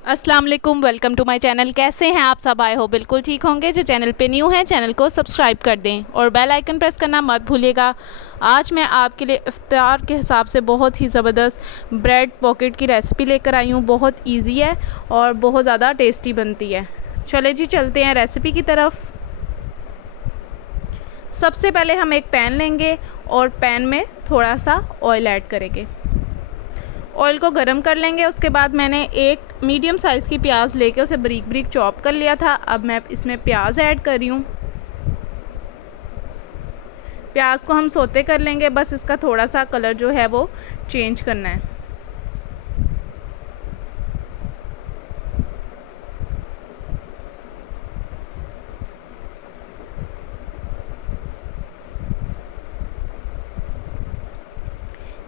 अस्सलाम वालेकुम, welcome to my channel. कैसे हैं आप सब? आए हो बिल्कुल ठीक होंगे। जो चैनल पे न्यू हैं चैनल को सब्सक्राइब कर दें और बेल आइकन प्रेस करना मत भूलिएगा। आज मैं आपके लिए इफ्तार के हिसाब से बहुत ही ज़बरदस्त ब्रेड पॉकेट की रेसिपी लेकर आई हूँ। बहुत इजी है और बहुत ज़्यादा टेस्टी बनती है। चले जी चलते हैं रेसिपी की तरफ। सबसे पहले हम एक पैन लेंगे और पैन में थोड़ा सा ऑयल ऐड करेंगे। ऑयल को गरम कर लेंगे। उसके बाद मैंने एक मीडियम साइज़ की प्याज लेके उसे बारीक बारीक चॉप कर लिया था। अब मैं इसमें प्याज ऐड कर रही हूँ। प्याज को हम सौते कर लेंगे, बस इसका थोड़ा सा कलर जो है वो चेंज करना है।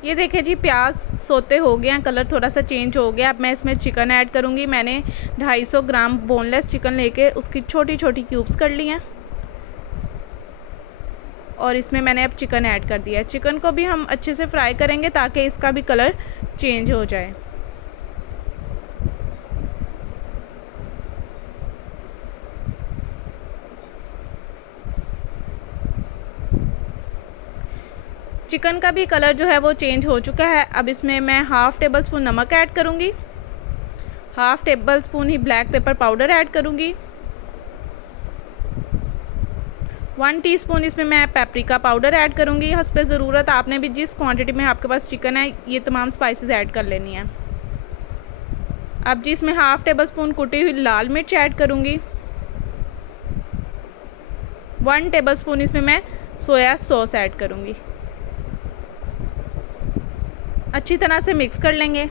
ये देखिए जी, प्याज सोते हो गए हैं, कलर थोड़ा सा चेंज हो गया। अब मैं इसमें चिकन ऐड करूँगी। मैंने 250 ग्राम बोनलेस चिकन लेके उसकी छोटी छोटी क्यूब्स कर ली हैं और इसमें मैंने अब चिकन ऐड कर दिया है। चिकन को भी हम अच्छे से फ्राई करेंगे ताकि इसका भी कलर चेंज हो जाए। चिकन का भी कलर जो है वो चेंज हो चुका है। अब इसमें मैं हाफ़ टेबल स्पून नमक ऐड करूँगी, हाफ़ टेबल स्पून ही ब्लैक पेपर पाउडर ऐड करूँगी, 1 टीस्पून इसमें मैं पेपरिका पाउडर ऐड करूँगी। हस्बे ज़रूरत आपने भी जिस क्वांटिटी में आपके पास चिकन है ये तमाम स्पाइसेस ऐड कर लेनी है। अब जी इसमें हाफ़ टेबल स्पून कुटी हुई लाल मिर्च ऐड करूँगी, 1 टेबल स्पून इसमें मैं सोया सॉस ऐड करूँगी। अच्छी तरह से मिक्स कर लेंगे।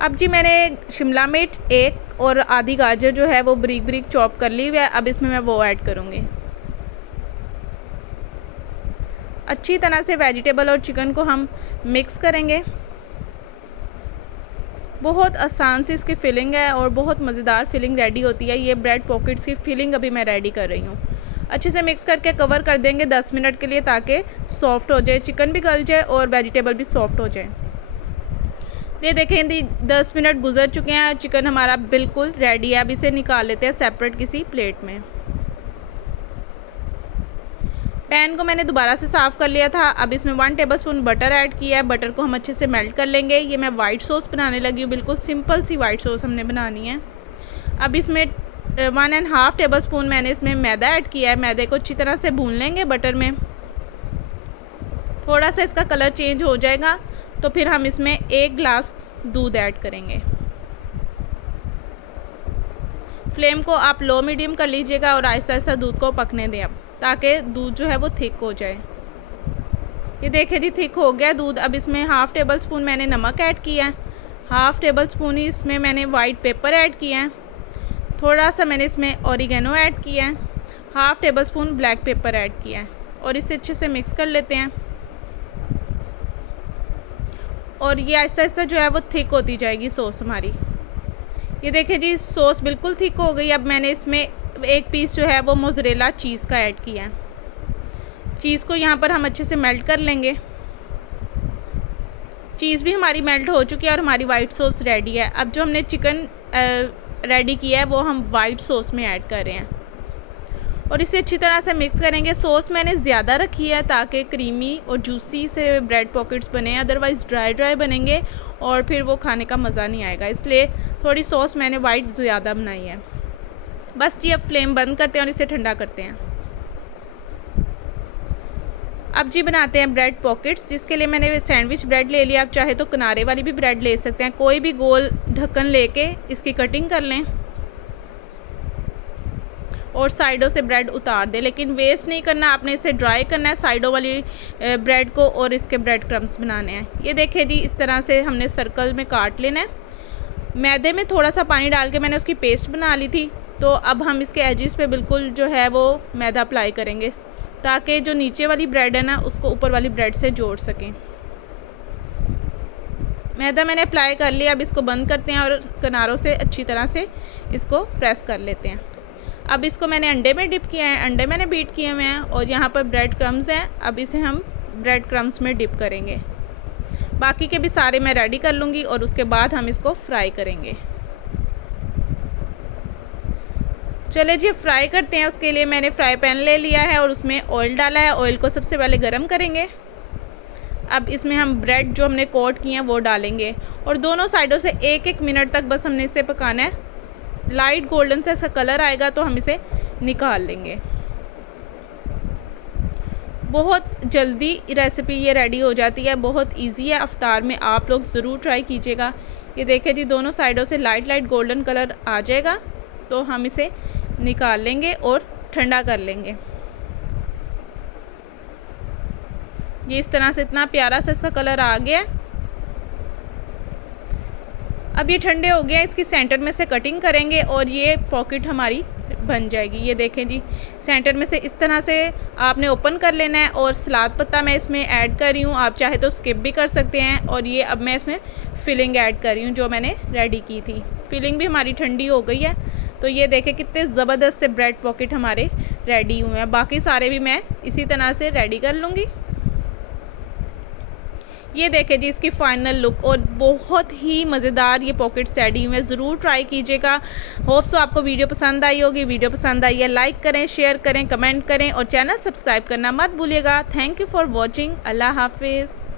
अब जी मैंने शिमला मिर्च एक और आधी गाजर जो है वो बारीक बारीक चॉप कर ली हुई है। अब इसमें मैं वो ऐड करूँगी। अच्छी तरह से वेजिटेबल और चिकन को हम मिक्स करेंगे। बहुत आसान सी इसकी फिलिंग है और बहुत मज़ेदार फिलिंग रेडी होती है। ये ब्रेड पॉकेट्स की फिलिंग अभी मैं रेडी कर रही हूँ। अच्छे से मिक्स करके कवर कर देंगे 10 मिनट के लिए ताकि सॉफ़्ट हो जाए, चिकन भी गल जाए और वेजिटेबल भी सॉफ़्ट हो जाए। ये देखें 10 मिनट गुजर चुके हैं, चिकन हमारा बिल्कुल रेडी है। अब इसे निकाल लेते हैं सेपरेट किसी प्लेट में। पैन को मैंने दोबारा से साफ़ कर लिया था। अब इसमें 1 टेबलस्पून बटर ऐड किया है। बटर को हम अच्छे से मेल्ट कर लेंगे। ये मैं वाइट सॉस बनाने लगी हूँ, बिल्कुल सिंपल सी वाइट सॉस हमने बनानी है। अब इसमें 1.5 टेबलस्पून मैंने इसमें मैदा ऐड किया है। मैदे को अच्छी तरह से भून लेंगे बटर में। थोड़ा सा इसका कलर चेंज हो जाएगा तो फिर हम इसमें 1 गिलास दूध ऐड करेंगे। फ्लेम को आप लो मीडियम कर लीजिएगा और आहिस्ता आहिस्ता दूध को पकने दें अब, ताकि दूध जो है वो थिक हो जाए। ये देखिए जी, थिक हो गया दूध। अब इसमें हाफ़ टेबल स्पून मैंने नमक ऐड किया है, हाफ़ टेबल स्पून ही इसमें मैंने वाइट पेपर ऐड किया है, थोड़ा सा मैंने इसमें ऑरिगेनो ऐड किया है, half table spoon black pepper add किया है और इसे अच्छे से मिक्स कर लेते हैं। और ये आहिस्ता आहिस्ता जो है वो थिक होती जाएगी सॉस हमारी। ये देखिए जी, सॉस बिल्कुल थिक हो गई। अब मैंने इसमें एक पीस जो है वो मोज़रेला चीज़ का ऐड किया है। चीज़ को यहाँ पर हम अच्छे से मेल्ट कर लेंगे। चीज़ भी हमारी मेल्ट हो चुकी है और हमारी वाइट सॉस रेडी है। अब जो हमने चिकन रेडी किया है वो हम वाइट सॉस में ऐड कर रहे हैं और इसे अच्छी तरह से मिक्स करेंगे। सॉस मैंने ज़्यादा रखी है ताकि क्रीमी और जूसी से ब्रेड पॉकेट्स बने, अदरवाइज़ ड्राई ड्राई बनेंगे और फिर वो खाने का मज़ा नहीं आएगा, इसलिए थोड़ी सॉस मैंने वाइट ज़्यादा बनाई है। बस जी अब फ्लेम बंद करते हैं और इसे ठंडा करते हैं। अब जी बनाते हैं ब्रेड पॉकेट्स, जिसके लिए मैंने सैंडविच ब्रेड ले लिया। आप चाहे तो किनारे वाली भी ब्रेड ले सकते हैं। कोई भी गोल ढक्कन लेके इसकी कटिंग कर लें और साइडों से ब्रेड उतार दें, लेकिन वेस्ट नहीं करना, आपने इसे ड्राई करना है साइडों वाली ब्रेड को और इसके ब्रेड क्रम्स बनाने हैं। ये देखिए जी, इस तरह से हमने सर्कल में काट लेना है। मैदे में थोड़ा सा पानी डाल के मैंने उसकी पेस्ट बना ली थी, तो अब हम इसके एजिस पे बिल्कुल जो है वो मैदा अप्लाई करेंगे ताकि जो नीचे वाली ब्रेड है ना उसको ऊपर वाली ब्रेड से जोड़ सकें। मैदा मैंने अप्लाई कर लिया। अब इसको बंद करते हैं और किनारों से अच्छी तरह से इसको प्रेस कर लेते हैं। अब इसको मैंने अंडे में डिप किया है, अंडे मैंने बीट किए हुए हैं और यहाँ पर ब्रेड क्रम्स हैं। अब इसे हम ब्रेड क्रम्स में डिप करेंगे। बाकी के भी सारे मैं रेडी कर लूँगी और उसके बाद हम इसको फ्राई करेंगे। चले जी फ्राई करते हैं। उसके लिए मैंने फ्राई पैन ले लिया है और उसमें ऑयल डाला है। ऑयल को सबसे पहले गरम करेंगे। अब इसमें हम ब्रेड जो हमने कोट किए हैं वो डालेंगे और दोनों साइडों से 1-1 मिनट तक बस हमने इसे पकाना है। लाइट गोल्डन सा इसका कलर आएगा तो हम इसे निकाल लेंगे। बहुत जल्दी रेसिपी ये रेडी हो जाती है, बहुत इजी है। इफ्तार में आप लोग ज़रूर ट्राई कीजिएगा। ये देखिए जी दोनों साइडों से लाइट गोल्डन कलर आ जाएगा तो हम इसे निकाल लेंगे और ठंडा कर लेंगे। ये इस तरह से इतना प्यारा सा इसका कलर आ गया। अब ये ठंडे हो गया, इसकी सेंटर में से कटिंग करेंगे और ये पॉकेट हमारी बन जाएगी। ये देखें जी सेंटर में से इस तरह से आपने ओपन कर लेना है और सलाद पत्ता मैं इसमें ऐड कर रही हूँ। आप चाहे तो स्किप भी कर सकते हैं। और ये अब मैं इसमें फिलिंग ऐड कर रही हूँ जो मैंने रेडी की थी। फिलिंग भी हमारी ठंडी हो गई है। तो ये देखें कितने ज़बरदस्त से ब्रेड पॉकेट हमारे रेडी हुए हैं। बाकी सारे भी मैं इसी तरह से रेडी कर लूँगी। ये देखें जी इसकी फ़ाइनल लुक और बहुत ही मज़ेदार ये पॉकेट्स रेडी हुए हैं। ज़रूर ट्राई कीजिएगा। होप सो आपको वीडियो पसंद आई होगी। वीडियो पसंद आई है लाइक करें, शेयर करें, कमेंट करें और चैनल सब्सक्राइब करना मत भूलिएगा। Thank you for watching. अल्लाह हाफिज़।